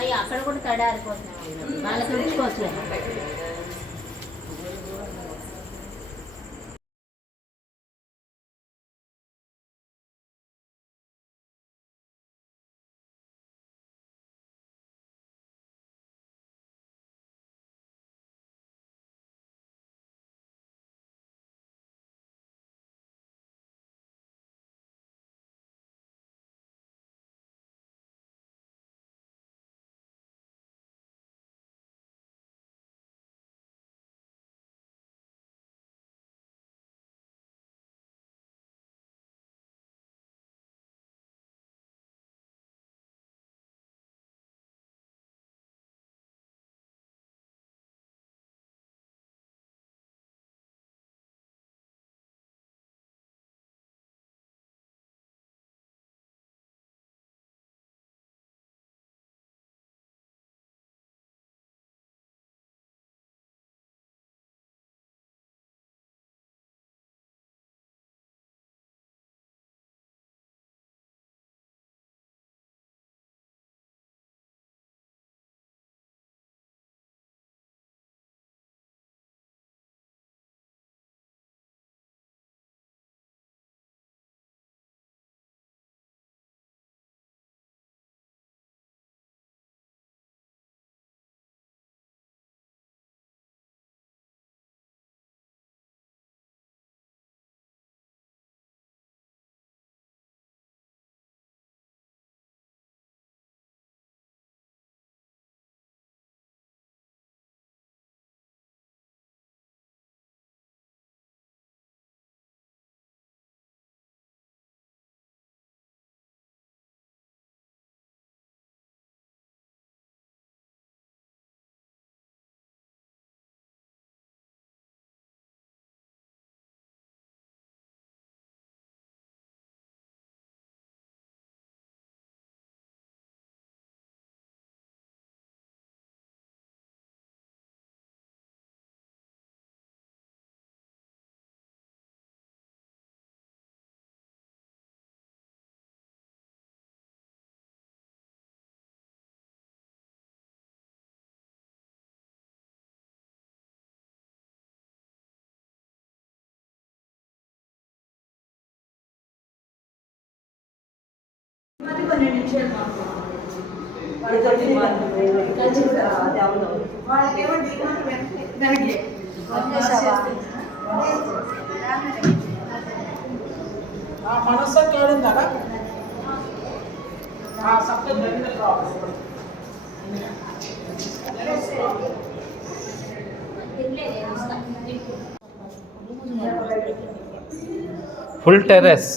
అయ్యి అక్కడ కూడా తడారిపోతున్నాయి, వాళ్ళకి ఉంచుకోవట్లేదు. మనస్సు కేడిందా सबके full terrace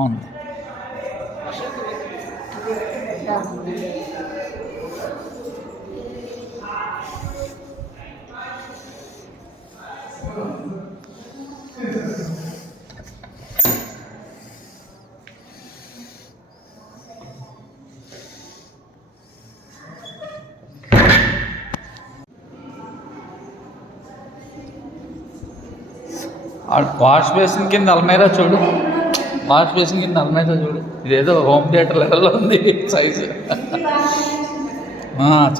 on wash basin కింద అల్మైరా చూడు, వాష్ బేసిన్ కింద అల్మైరా చూడు, ఇదేదో హోమ్ థియేటర్ లెవెల్లో ఉంది సైజు.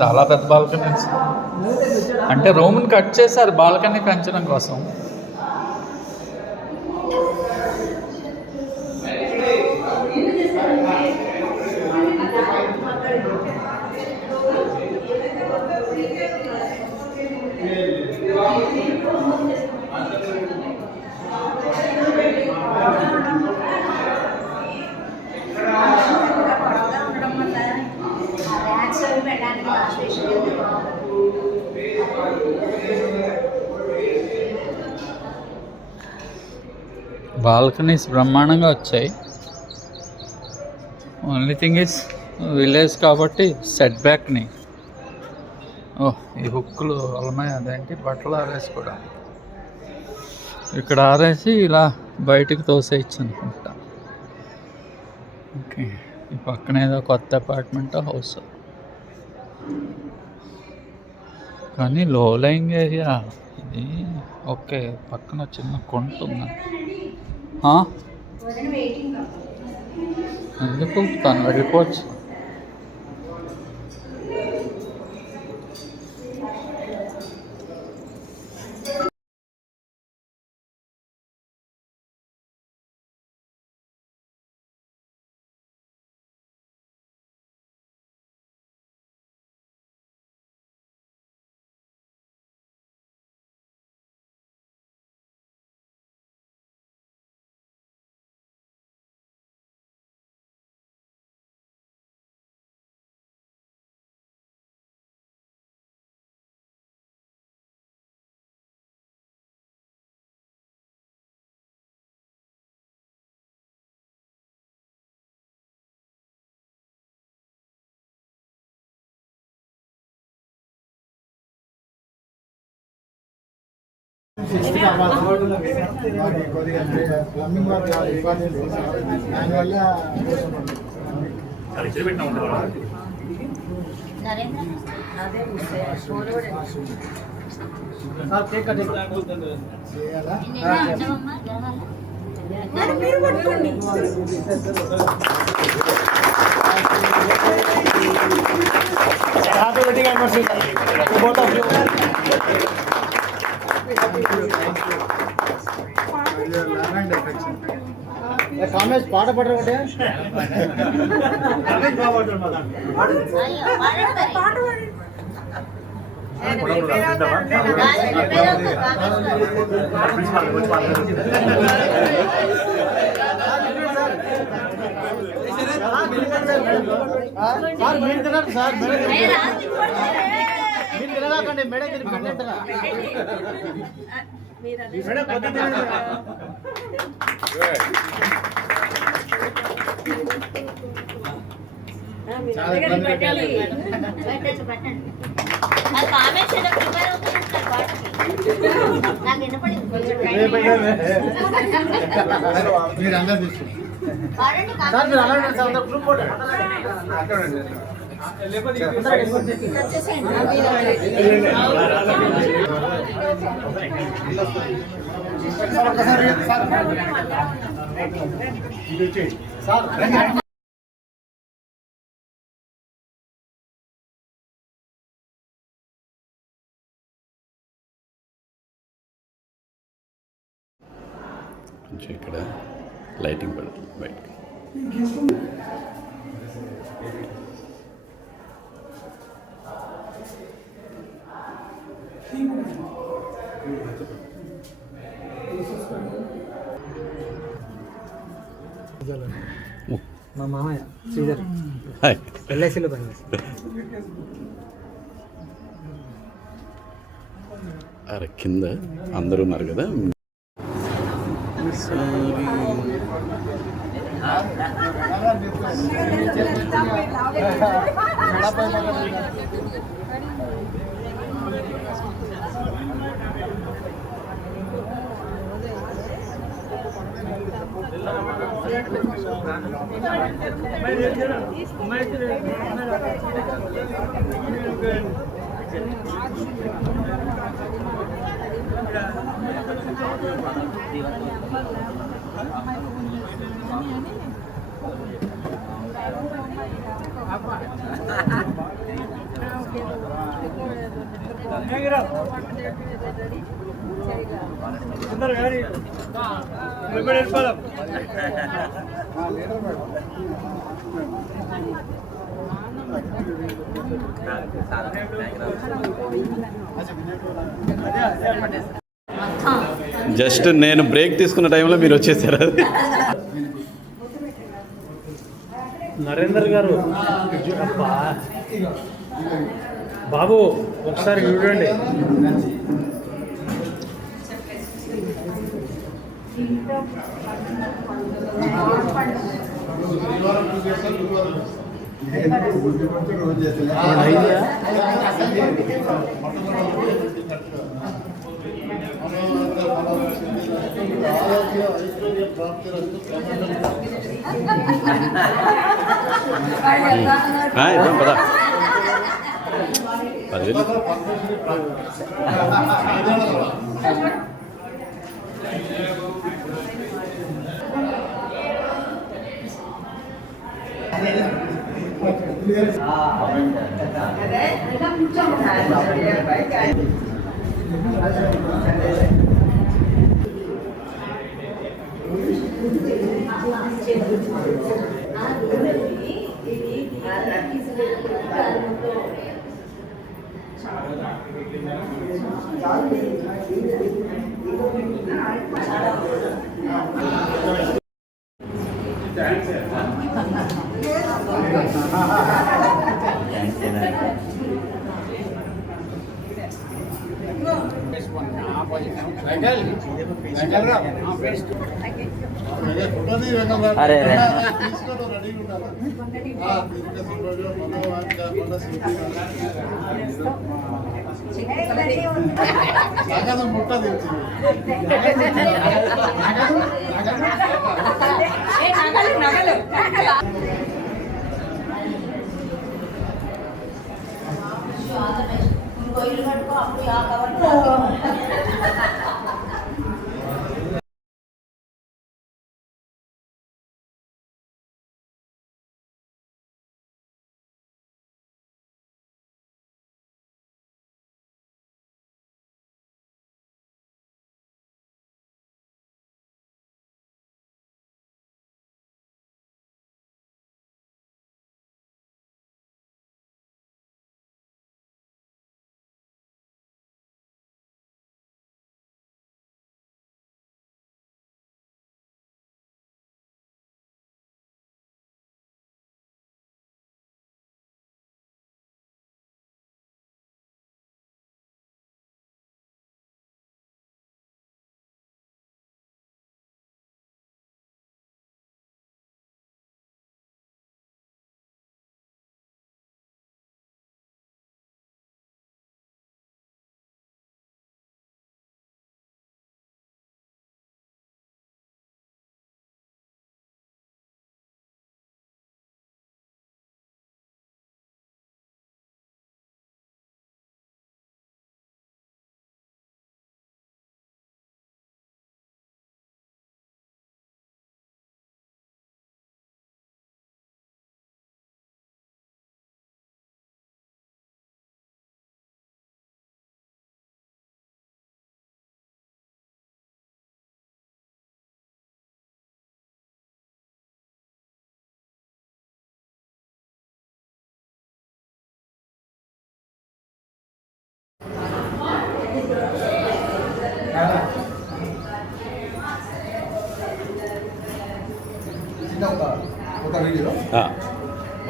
చాలా పెద్ద బాల్కనీ, అంటే రూమ్ని కట్ చేశారు బాల్కనీ పెంచడం కోసం. బాల్కనీస్ బ్రహ్మాండంగా వచ్చాయి. ఓన్లీ థింగ్ ఇస్ విలేజ్ కాబట్టి సెట్ బ్యాక్ని ఓ ఈ హుక్కులు ఉన్నాయి, అదేంటి బట్టలు ఆరేసుకోవడానికి. ఇక్కడ ఆరేసి ఇలా బయటికి తోసేయచ్చు అనుకుంటా. ఓకే, ఈ పక్కన ఏదో కొత్త అపార్ట్మెంట్ హౌస్, కానీ లో లయింగ్ ఏరియా ఇది. ఓకే, పక్కన చిన్న కొంట ఉంది. ఎందుకు తను వెళ్ళిపోవచ్చు. ప్లంబింగ్ వర్క్ దానివల్ల happy wedding anniversary both of you. Kamesh పాట పాడరు ఒకటే. సార్ మీరు తిన్నారు సార్, మీరు తినరాకండి మేడం, తిని పెట్టండి. మీరు అందరూ తీసుకుంటారు సార్, మీరు అలాంటి సార్ గ్రూప్ ఫోటో సార్. కొంచెం ఇక్కడ లైటింగ్ పడుతుంది బయటకి. మా మామయ్య శ్రీధర్ ఎల్ఐసిలో పనిచేస్తారు. అరే కింద అందరూ ఉన్నారు కదా. జస్ట్ నేను బ్రేక్ తీసుకున్న టైంలో మీరు వచ్చేసారు. నరేందర్ గారు బాబు ఒకసారి చూడండి. ఇద్దాం పదా 10,000. అరే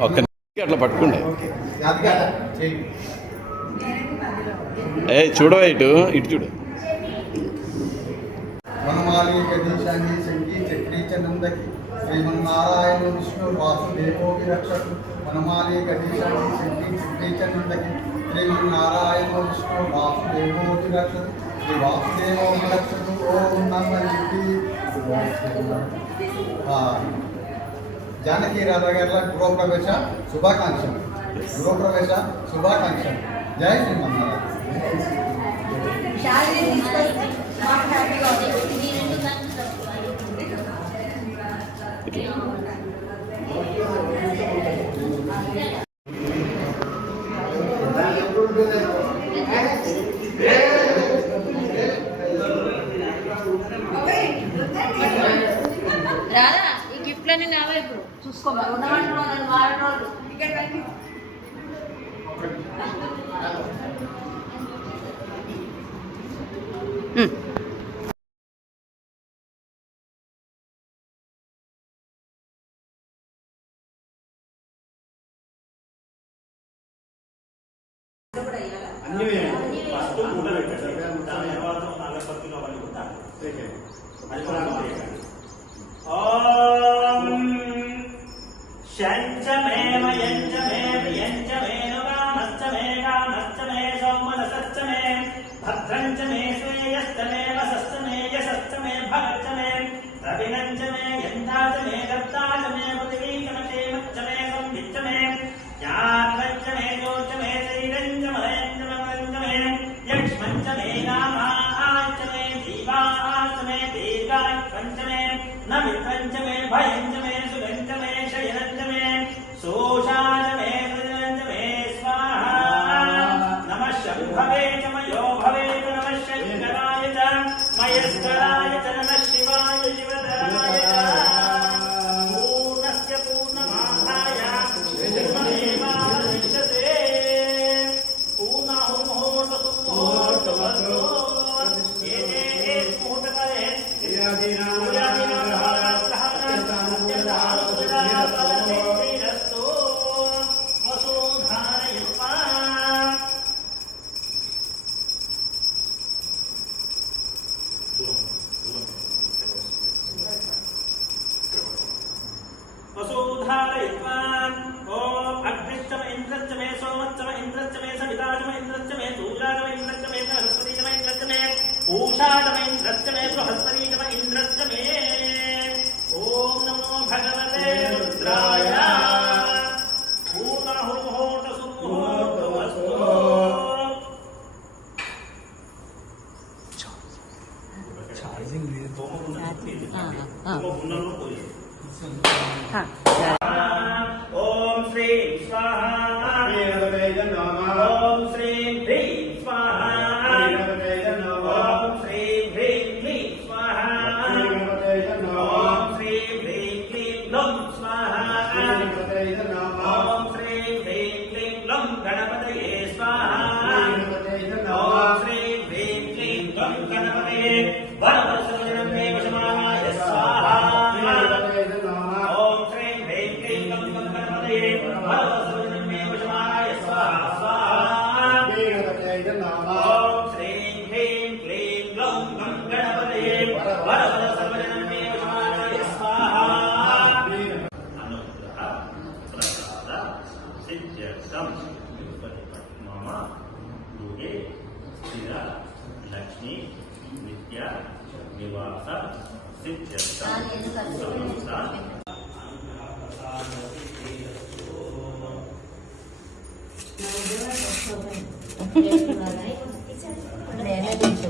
ఒక్క అట్లా పట్టుకుండే చూడవా ఇటు చూడు వనమాలి గణేశాన్ని శంకి చక్రీ చందకి శ్రీమన్నారాయణ విష్ణు వాసుదేవో విరక్షకు వనమాలి గణేశాన్ని శంకి చక్రీ చందకి శ్రీమన్నారాయణ విష్ణు వాసుదేవో విరక్షకు శ్రీ వాసుదేవో విరక్షకు ఓం నమః జానకి రాధా గారి గృహప్రవేశ శుభాకాంక్షలు జై శ్రీమన్నారాయణ. రాదా ఈ గిఫ్ట్లన్నీ నావే ఇప్పుడు చూసుకోమా వాడరోళ్ళు శంచమేవ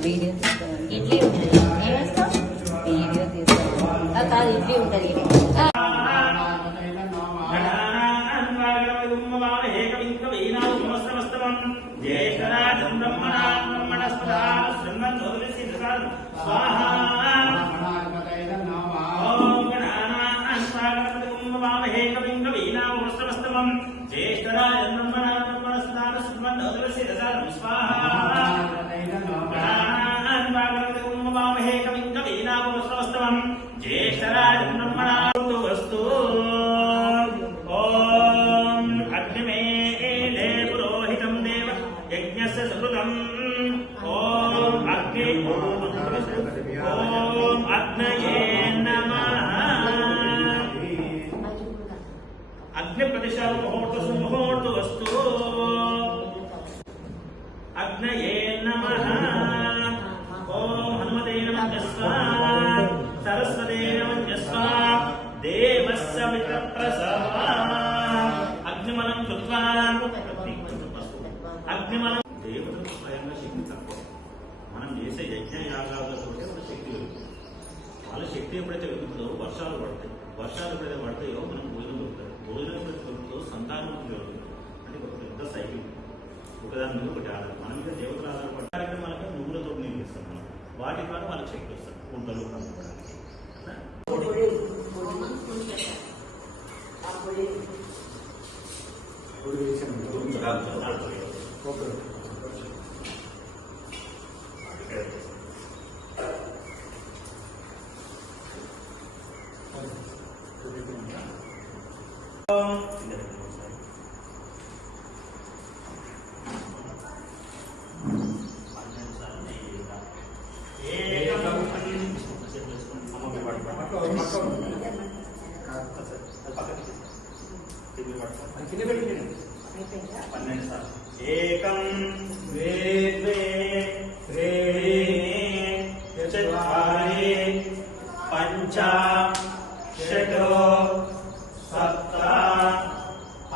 వీడియో ఇడ్లీ ఉంటుంది వీడియో తీసుకోవాలి కాదు ఇడ్లీ ఉంటుంది Terima kasih. ఏకం ద్వే ద్వే త్రీణి చత్వారి పంచ షట్ సప్త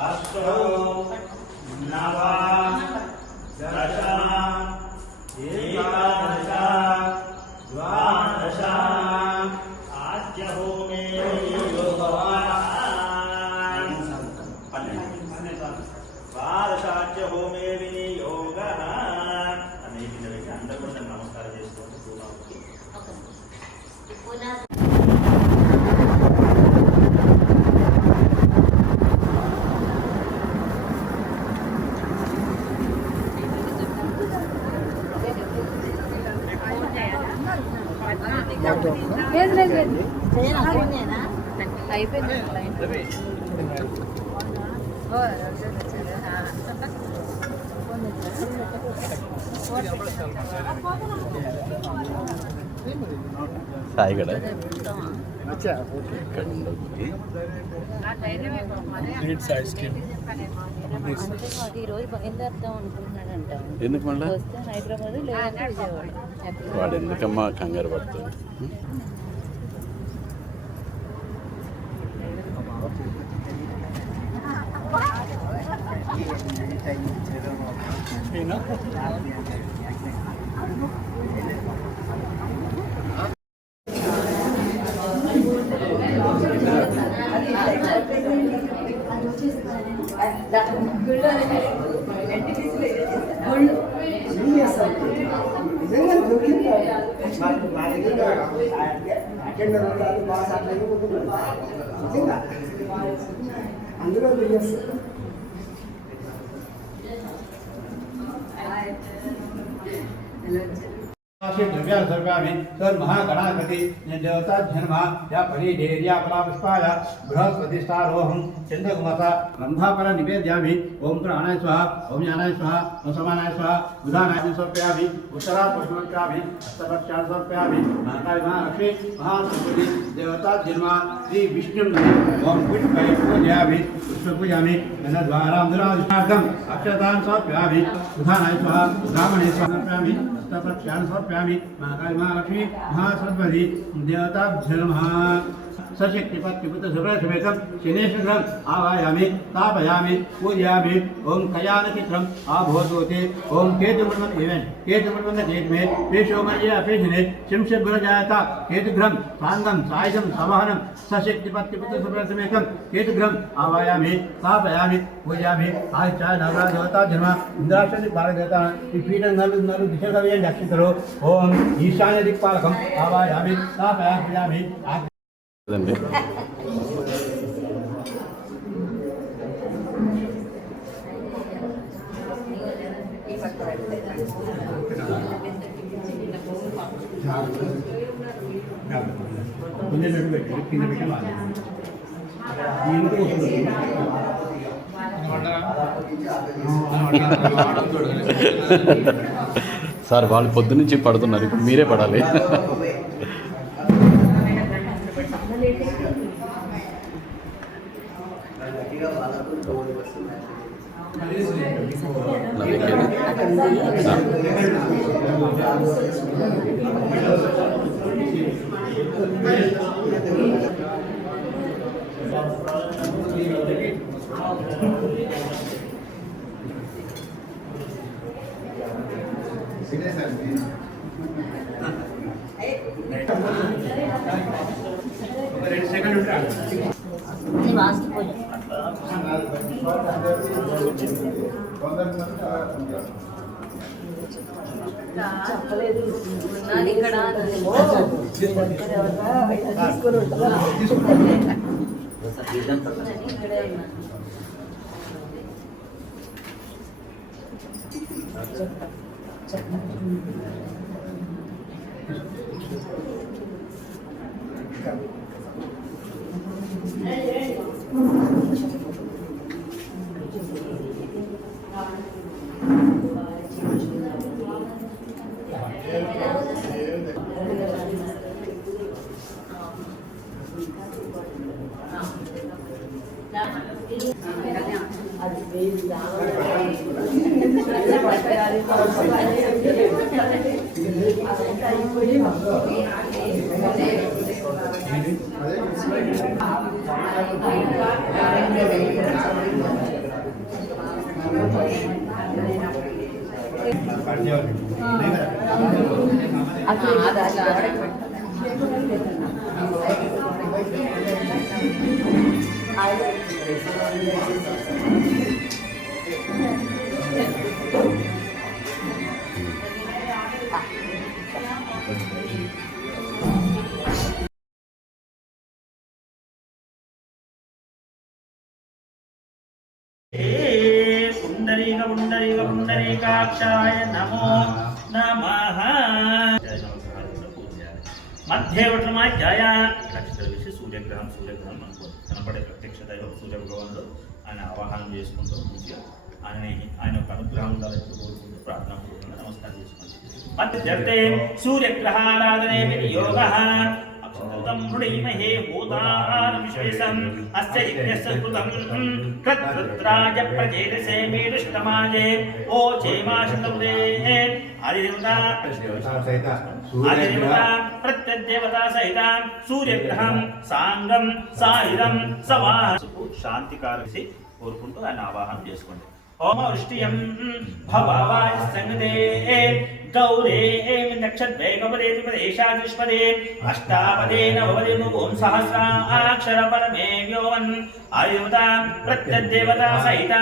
అష్టౌ నవ దశ ఏకాదశ ద్వాదశ ఆద్యహోమే ద్వాదశాద్య హోమే వినియోగ అనేక అందరూ కూడా నమస్కారం చేసుకోండి. అయిపోయింది. సాయి గడ ఈ రోజు బయలుదేరుతాం అనుకుంటున్నాడంట. ఎందుకు మళ్ళా వస్తే హైదరాబాద్ లేదంటే విజయవాడ. వాడు ఎందుకమ్మా కంగారు పడుతుంది? అందులో द्रव्याधर्व्यामि तन्महागणाधिपति देवता जन्म या परिधेर्या फलापुष्पाय बृहस्पतिष्ठारोहं चन्द्रकुमता ब्रह्मापर निवेदयामि ओम प्राणाय स्वाहा ओम ज्ञानाय स्वाहा ओम समानाय स्वाहा बुधानाय समर्पयामि उत्तरा पुष्पमर्पयामि हस्तपक्षान् समर्पयामि महाकाय महालक्ष्मी महासरस्वती देवता जन्म श्री विष्णु ओम पुष्पै पूजयामि पुष्पपूजयामि गणद्वारां दुराधिष्ठार्थम् अक्षतान् समर्पयामि बुधानाय स्वाहा ब्राह्मणे समर्पयामि हस्तपक्षान् समर्पयामि महाकाय महालक्ष्मी महासरस्वती देवता जन्म सशक्तिपत्युपतसुभ्रसमेतं शनेश्वरम् आवायामि स्थापयामि पूजयामि ओम कयानचित्रम् आभूतोते ओम केतुमन्वन इवेन् केतुमन्वन केतुमे पेशोमर्ये अपेक्षणे शिंशगुरजायता केतुग्रहं साङ्गं सायुधं समहनं सशक्तिपत्युपतसुभ्रसमेतं केतुग्रहम् आवायामि स्थापयामि पूजयामि आदित्याय नवग्रह देवता जन्म इंद्राक्षर बालक देवता पीठं नलु दिशा दक्षिणतरो ओम ईशान्य दिक्पालकम् आवायामि स्थापयामि पूजयामि అండి సార్ వాళ్ళు పొద్దునుంచి పడుతున్నారు, ఇప్పుడు మీరే పడాలి. చెప్పలేదు ఉన్నది ఇక్కడ ఇక్కడే ఉన్నా. పుండరీక పుండరీక పుండరీకాక్షాయ నమో నమః. మధ్య వటమాధ్యాయ నక్షత్ర విషయ సూర్యగ్రహం మనకు కనపడే ప్రత్యక్ష దైవం సూర్య భగవానుడు ఆయన ఆవాహనం చేసుకుంటూ మంచిగా ఆయన యొక్క అనుగ్రహం ఉండాలని కోరుకుంటూ ప్రార్థన పూర్వకంగా నమస్కారం చేసుకోండి. మధ్యర్థే సూర్యగ్రహారాధనే వినియోగః అక్షంతం మృణీమహే భూతానామిశ్వేశం అస్య యజ్ఞస్య కృతం కృత్రాజ ప్రజేదసే మేడుష్టమాజే ఓ చేమాశతముదే ఆదిదేవతా ప్రత్యదేవతా సహిత సూర్యగ్రహం సాంగం సాయుధం సవా శాంతికారసి కోరుకుంటూ ఆయన ఆవాహనం చేసుకోండి. ఓమ వృష్టియం భవాయ సంగతే గౌరే నక్షత్రే కపదేతి పదేశాదిష్పదే అష్టాపదే నవపదే ఓం సహస్రాక్షర పరమే వ్యోమన్ ఆయుధా ప్రత్యదేవతా సహిత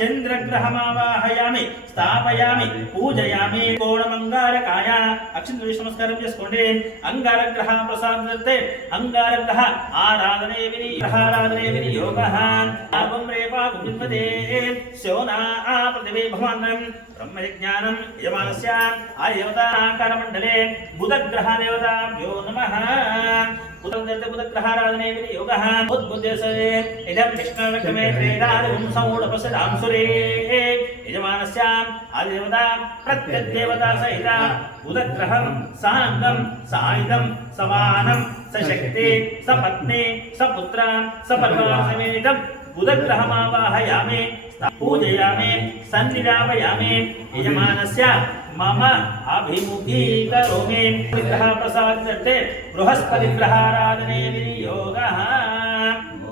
చంద్రగ్రహమావాహయామి స్థాపయామి పూజయామి కోణమంగారకాయ అక్షంత నమస్కారం చేసుకోండి. అంగారగ్రహ ప్రసాదే అంగారగ్రహ ఆరాధనే వినియోగారాధనే వినియోగః ఆపం రేపా గుణ్వదే శోనా పృథివీ భవానం బ్రహ్మజ్ఞానం యమానస్య ఆదేవతాకారమండలే బుధగ్రహ దేవతాభ్యో నమః. బుధగ్రహారాధనే వినియోగః ఉద్బుద్ధే ఇదం విష్ణుర్విక్రమే త్రేదాదిం సమూఢపసదాం సురే యజమానస్య ఆదిదేవతా ప్రత్యదేవతా సహిత బుధగ్రహం సాంగం సాయుధం సమానం సశక్తి సపత్ని సపుత్ర సపరివార సమేతం బుధగ్రహమావాహయామి పూజయామి సన్నిధాపయామి యజమానస్య మమ అభిముఖీకరోమి. విగ్రహ ప్రసాదే బృహస్పతి గ్రహారాధనే వినియోగః.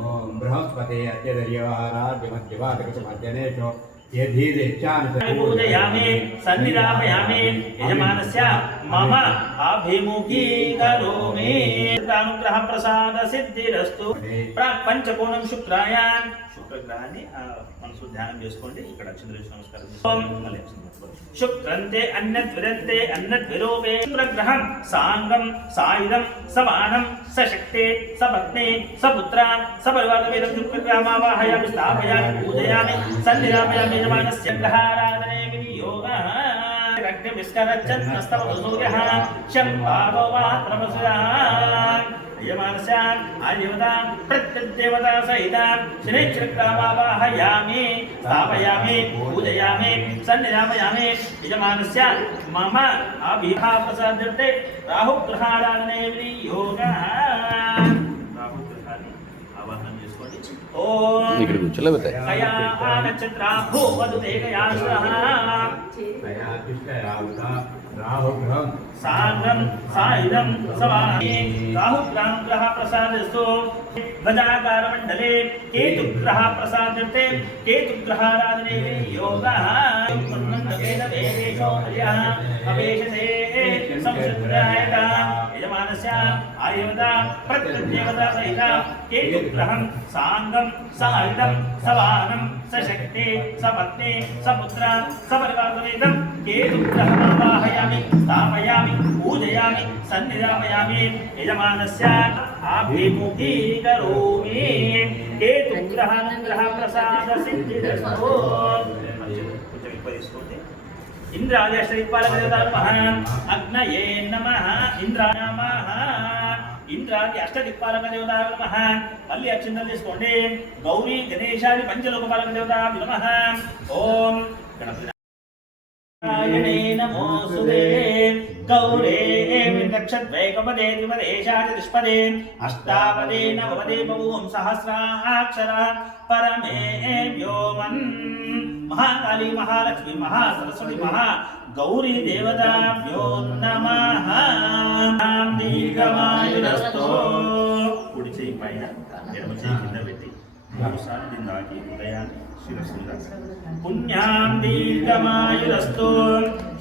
ఓం బృహస్పతే అత్యదర్యవారాధ్యమధ్యవాదకృతమధ్యనేషు పూజయామి సన్నిధాపయామి యజమానస్య మమ అభిముఖీకరోమి. అనుగ్రహ ప్రసాద సిద్ధిరస్తు. పంచకోణం శుక్రాయాన్ శుక్రగ్రహాన్ని మనసు ధ్యానం చేసుకోండి. ఇక్కడ అక్షంతలేసి నమస్కారం శుక్రంతే అన్నద్విరంతే అన్నద్విరూపే శుక్రగ్రహం సాంగం సాయుధం సమానం సశక్తే సపత్ని సపుత్ర సపరివారవేదం శుక్రగ్రహమావాహయామి స్థాపయామి పూజయామి సన్నిధాపయామి యజమానస్య గ్రహారాధనే వినియోగః. అగ్నివిస్కరచ్చన్నస్తవతు సూర్యః శంపాదో వాత్రమసురా యజమానస్య ఆదిదేవతా ప్రత్యదేవతా సహిత శనిచక్రమావాహయామి స్థాపయామి పూజయామి సన్నిధాపయామి యజమానస్య మమ అభిహా ప్రసాదే రాహుగ్రహారాధనే వినియోగః. రాహుగ్రహాన్ని ఆవాహనం చేసుకోండి. ఓం ఇక్కడ కూర్చోలేకపోతే కయా నక్షత్రాభో వదుతే కయాశ్రః రాహుగ్రహం సాంగం సాయుధం సవామి రాహుగ్రహం గ్రహ ప్రసాదస్తు. ధ్వజాకార మండలే కేతుగ్రహ ప్రసాదతే కేతుగ్రహారాధనే వినియోగః. అవేశతే సంశుద్ధాయత యజమానస్య ఆయుధ ప్రత్యదేవతా సహిత కేతుగ్రహం సాంగం సాయుధం సవానం సశక్తి సపత్ని సపుత్ర సపరివారవేదం కేతుగ్రహమావాహయామి స్థాపయామి పూజయామి సన్నిధాపయామి యజమానస్య అభిముఖీకరోమి. కేతుగ్రహానుగ్రహ ప్రసాద సిద్ధిరస్తు. కొంచెం ఎక్కువ తీసుకోండి. ఇంద్రాయ శ్రీపాలకదేవతాయ నమః. అగ్నయే నమః. ఇంద్రాయ నమః. ఇంద్రాది అష్టదిక్పాలక దేవతాయ నమః. మళ్ళీ అక్షంతలు తీసుకోండి. గౌరీ గణేశాది పంచలోకపాలక దేవతాయ నమః. ఓం గణపతి నమోస్తుతే గౌరే गच्छद्वैकपदे द्विपदे चतुष्पदे अष्टापदे नवपदे बहुं सहस्राक्षरा परमे व्योमन् महाकाली महालक्ष्मी महासरस्वती महागौरी देवताभ्यो नमः दीर्घमायुरस्तो कुడి చేయి పైన ఎడమ చేయి కింద పెట్టి 3 సార్లు దిందాకి ఉదయాన్ని శిరస్సుగా పుణ్యాం దీర్ఘమాయురస్తు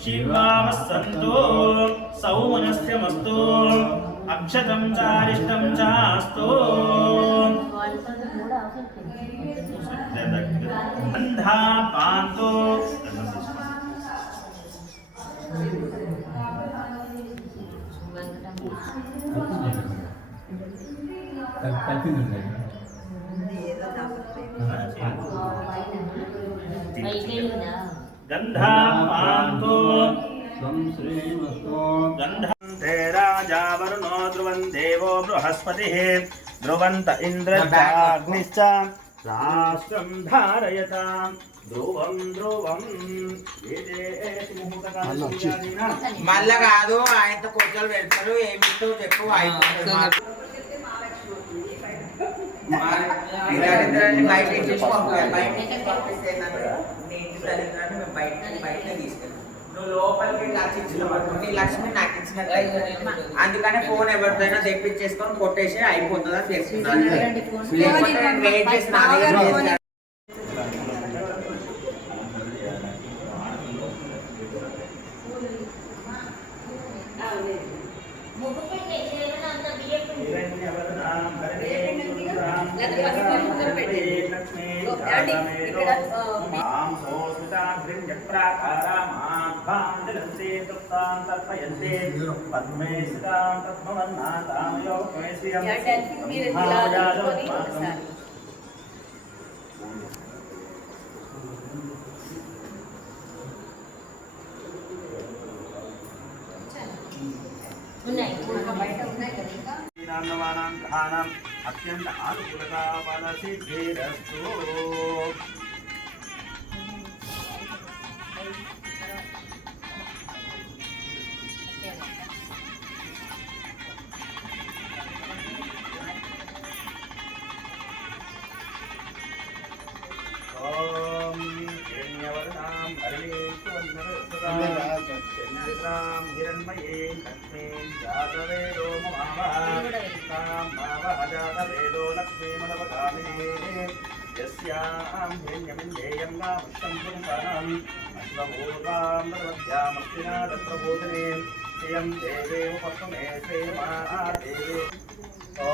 శివావసంతో సౌమనస్యమస్తు అక్షతం చారిష్టం చాస్తు అంధా పాంతో गंधा पांतो गंधे राजा वरुणो ध्रुवं देवो बृहस्पतिः ध्रुवन्त इन्द्रश्चाग्निश्च राष्ट्रं धारयतां ध्रुवं ध्रुवं మళ్ళా కాదు ఆయనతో కొంచెం పెడతారు ఏమిటో చెప్పు నువ్వు లోపలికి లక్ష్మి లక్ష్మి నాకు ఇచ్చినట్లయితే అందుకనే ఫోన్ ఎవరిదైనా తెప్పించేసుకొని కొట్టేసి అయిపోతుందని తెలుసుకున్నాను లేకపోతే నేను వెయిట్ చేసి నా దగ్గర अत्यंत अनुकूलता फलसिद्धिरस्तु ओम हिरण्यवर्णां हरिणेश्वरनरसदां चन्द्रां हिरण्मयीं लक्ष्मीं जातवेदो महाभागां भावहजातवेदो लक्ष्मीमनवगामिनीं यस्यां हिरण्यमिन्देयं नामृष्टं पुंसानम् अश्वपूर्वां नरवद्यामस्तिना तत्रबोधिनीं श्रियं देवेव पद्मे श्रेयमादेवे ॐ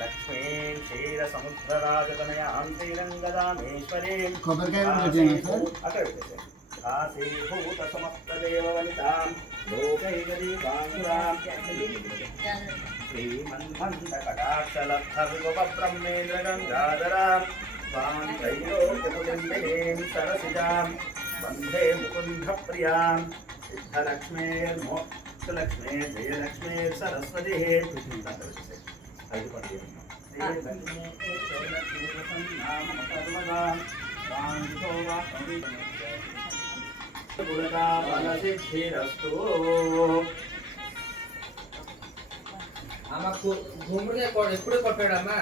लक्ष्मीं क्षीरसमुद्रराजतनयां श्रीरङ्गदामेश्वरीं काशीभूतसमस्तदेववनितां लोकैकदीपाङ्कुरां श्रीमन्मन्दकटाक्षलब्धविभवब्रह्मेन्द्रगङ्गाधरां स्वां त्रैलोक्यपुलिन्दिनीं सरसिजां वन्दे मुकुन्दप्रियां सिद्धलक्ष्मीर्मोक्षलक्ष्मीर् जयलक्ष्मीर्सरस्वतीः ఆమెకు భూములు ఎప్పుడు కొట్టాడమ్మా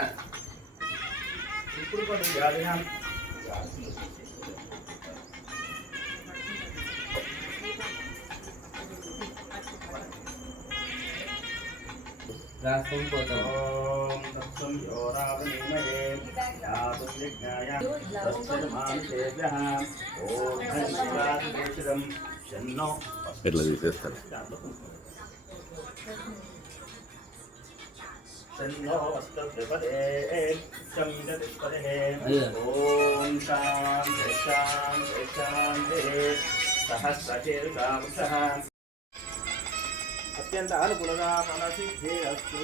ఇప్పుడు కొట్టు రాసుకొని పోతాం ఓం తత్సం యోరావనిమయే యాతుం యజ్ఞాయ తస్మాన్సేభ్యః ఓం ధన్యవాదం శన్నో ఇట్లా తీసేస్తారు शन्नो वस्तुपदे शंजतिपदे ओम शांति शांति शांति सहस्रशीर्षावृषः अत्यंत अनुकूलता फलसिद्धिरस्तु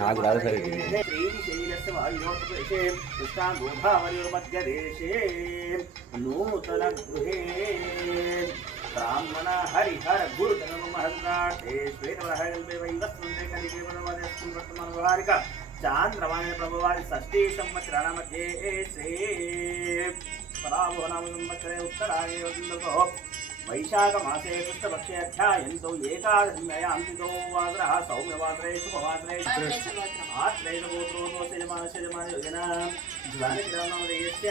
నాకు రాదు సరే श्रीशैलस्य वायुलोकदेशे कृष्णागोदावरीमध्यदेशे नूतनगृहे ब्राह्मण हरिहर गुरुजनमहङ्काटे श्वेतवरहल्पे वैवस्वन्दे कलिके वरवदस्मिन् वर्तमानव्यवहारिक चांद्रमाने प्रभवादि षष्ठी संवत्सराणां मध्ये श्री परावो नाम संवत्सरे उत्तरायणे वसन्ततो वैशाख मासे कृष्णपक्षे अध्यायन्तो एकादशम्यायान्तितो वासरः सौम्यवासरे शुभवासरे आत्रेयगोत्रो दोषयमानस्य जमाने योजना ज्वानिग्रामनामधेयस्य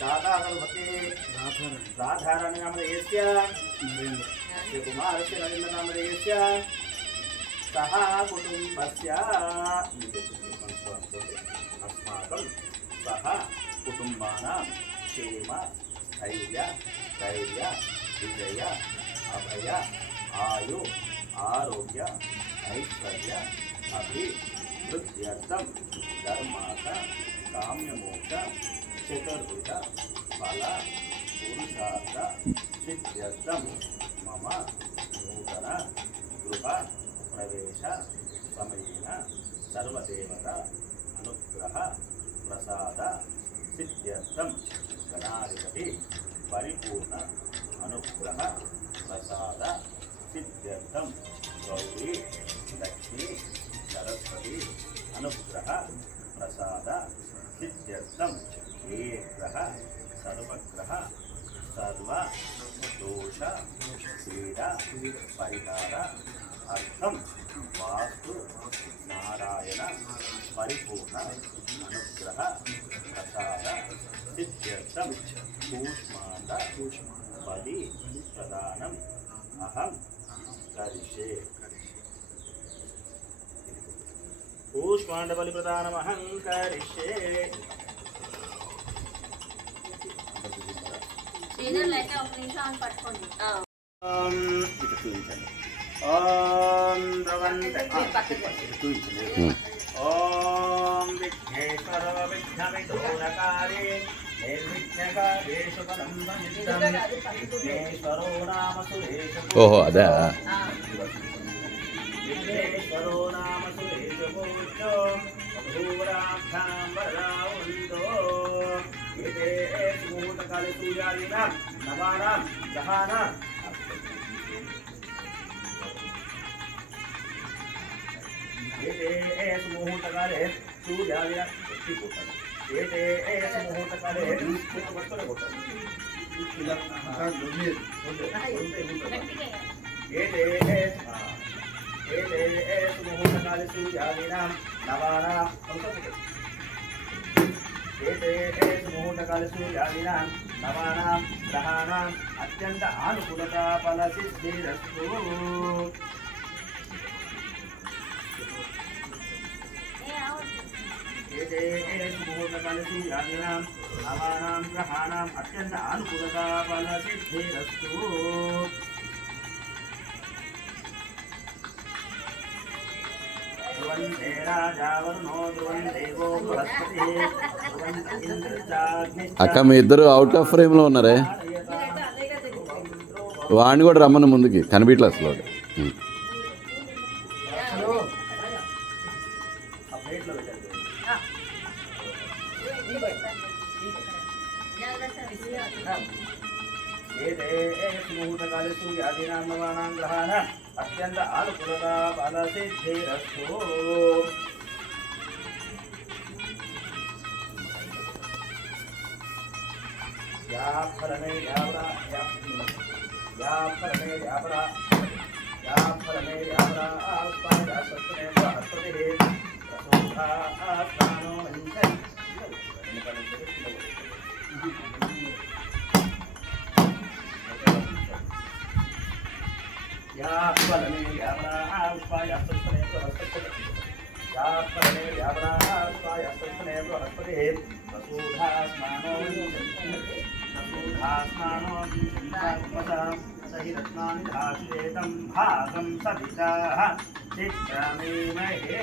दादागर्भते राधाराणीनामधेयस्य कुमारस्य नरेन्द्रनामधेयस्य सह कुटुम्बस्य अस्माकं सह कुटुम्बानां क्षेम स्थैर्य धैर्य विजय अभय आयु आरोग्य ऐश्वर्य अभिवृद्ध्यर्थं धर्मार्थ काम्यमोक्ष चतुर्विध फल पुरुषार्थ सिद्ध्यर्थं मम नूतन गृह प्रवेश समयेन सर्वदेवता अनुग्रह प्रसाद सिद्ध्यर्थं गणाधिपति परिपूर्ण अनुग्रह प्रसाद सिद्ध्यर्थं गौरी लक्ष्मी सरस्वती अनुग्रह प्रसाद सिद्ध्यर्थं ये ग्रह सर्वग्रह सर्व दोष पीड़ा परिहार अर्थम वास्तु नारायण परिपूर्ण अनुग्रह प्रसाद सिद्ध्यर्थम कूष्मांड बलि प्रदानम अहम करिष्ये कूष्मांड बलि प्रदानम अहं करिष्ये ओम द्रवन्ते ओम विघ्नेश्वर विघ्नविघ्नकारे निर्विघ्नकारेषु पदं विघ्नेश्वरो नाम सुरेश ఓహో అదే विघ्नेश्वरो नाम सुरेश पूज्यो भूराभ्यां वरदावन्तो एते सूतकाले सूर्यादीनां नवानां ग्रहाणां एते मुहूर्तकाले सूर्यादीनां एते मुहूर्तकाले एते मुहूर्तकाले सूर्यादीनां नवानां एते मुहूर्तकाले सूर्यादीनां नवानां ग्रहाणाम् अत्यन्त अनुकूलता फलसिद्धिरस्तु एते मुहूर्तकाले सूर्यादीनां नवानां ग्रहाणाम् अत्यन्त अनुकूलता फलसिद्धिरस्तु ध्रुवन्ते राजा वरुणो ध्रुवन् देवो बृहस्पतिः ध्रुवन् इन्द्रश्चाग्निश्च అక్క మీ ఇద్దరు అవుట్ ఆఫ్ ఫ్రేమ్లో ఉన్నారే వాడిని కూడా రమ్మను ముందుకి కనిపించలే అసలు వాడు. एते मुहूर्तकाले सूर्यादीनां नवानां ग्रहाणाम् अत्यन्त अनुकूलता फलसिद्धिरस्तु या फलने यावरा आस्पाया सत्तने बृहस्पतिः प्रसूता आस्तानो मन्यते या फलने यावरा आस्पाया सत्तने बृहस्पतिः प्रसूधास्मानो सहि रत्नानि धाश्येतं भागं सविताः चित्रमेमहे